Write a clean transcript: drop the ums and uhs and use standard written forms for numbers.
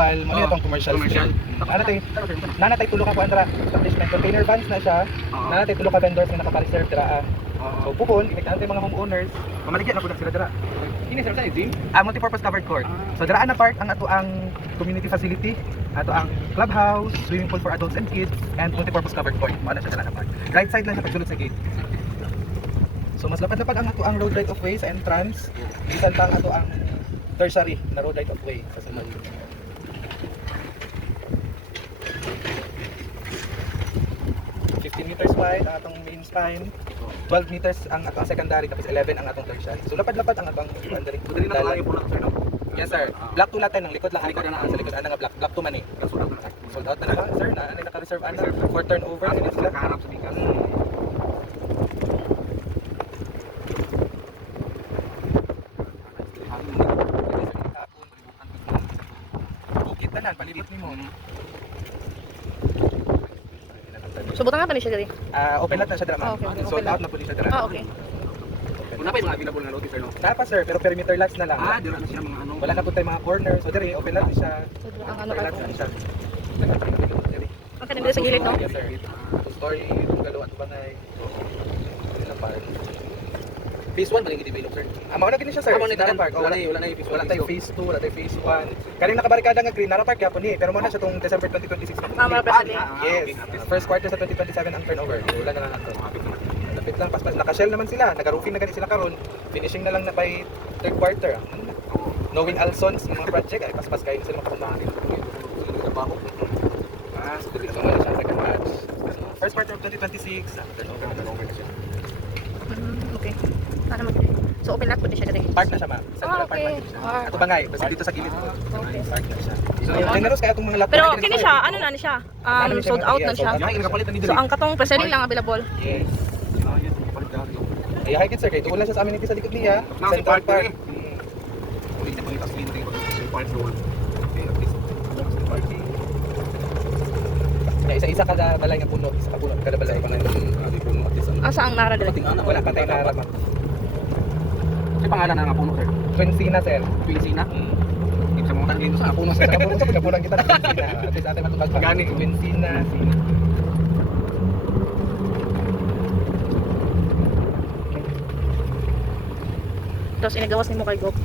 municipal, mo na itong commercial. Nanatay tulo ka kuandra establishment container vans na siya. Nanatay tulo ka vendors nga naka-reserve dira. So pukon, ikitante mga homeowners, pamaligyan na pud sila dira. Ini sir sa gym? Multi-purpose covered court. So dira na park ang ato ang community facility, ato ang clubhouse, swimming pool for adults and kids, and multi-purpose covered court. Mao na siya dira na park. Right side lang sa pagsulod sa gate. So mas lapad-lapad ang ato ang road right of way sa entrance. Bisan pa ang ato ang tertiary na road right of way sa sunod. 15 meters wide ang atong main spine, 12 meters ang atong secondary, tapos 11 ang atong tertiary. So lapad-lapad ang atong boundary. Dali na lang yung sir no. Yes sir. Block 2 natin, ang likod lang likod na sa likod ana nga block 2 man eh. Sold out na naman sir, na naka-reserve ana for turnover kini sila. Kaharap sa bigas. Bukit tanan palibot nimo. So butang nga pa ni siya diri. Open lot na siya drama. Okay, Sold open out lot. na po siya drama. Okay. Una pa yung mga available na notice sir no. Tapa sir, pero perimeter lots na lang. Dira na siya mga ano. Wala na po tayong mga corner. So diri open lot siya. So ang ano Open ka. lot siya. Ang kanang diri sa gilid no. Yes sir. Two story, kalawa at banay. Wala pa. Phase 1 ba yung i-develop sir? Mao na gini siya sir. Mao na Nara park. wala na yung phase 1. Wala tayong phase 2, wala tayong phase 1. Kaning nakabarikada nga green, Nara park yapon ni. Pero mo na siya tong December 2026. Mara pa sa Yes. First quarter sa 2027 ang turnover. Wala na lang nato. Lapit lang, paspas. Naka-shell naman sila. Naka-roofing na ganit sila karon. Finishing na lang na by third quarter. Knowing Alsons ng mga project ay paspas kayo sila makakumahan. So dito na siya second match. First quarter of 2026, turnover na siya. Okay. Ano man. So open lot po di siya diri. Park na siya ma'am. Central okay. Park na siya. Ato bangay, basta dito sa gilid. Okay. Park na siya. So generous kaya itong mga laptop. Pero kini siya, ano na ni siya? Sold out na siya. So ang katong preselling lang available. Yes. Ay, higit sir, kay tuon lang siya sa amenity sa likod niya. Nang si Central Park Park. Ulit na palitas din rin park road. Kaya isa-isa kada balay nga puno, isa ka puno kada balay pa puno at isa. Asa ang nara diri? Wala patay na harap. Sa pangalan na nga puno sir. Quincy na sir. Pilisina. Hindi sa mga dito sa puno Sa puno sa pinapunan kita ng Quincy na. At least atin matutag pa. Gani. Quincy na. Tapos inagawas nimo kay Gop.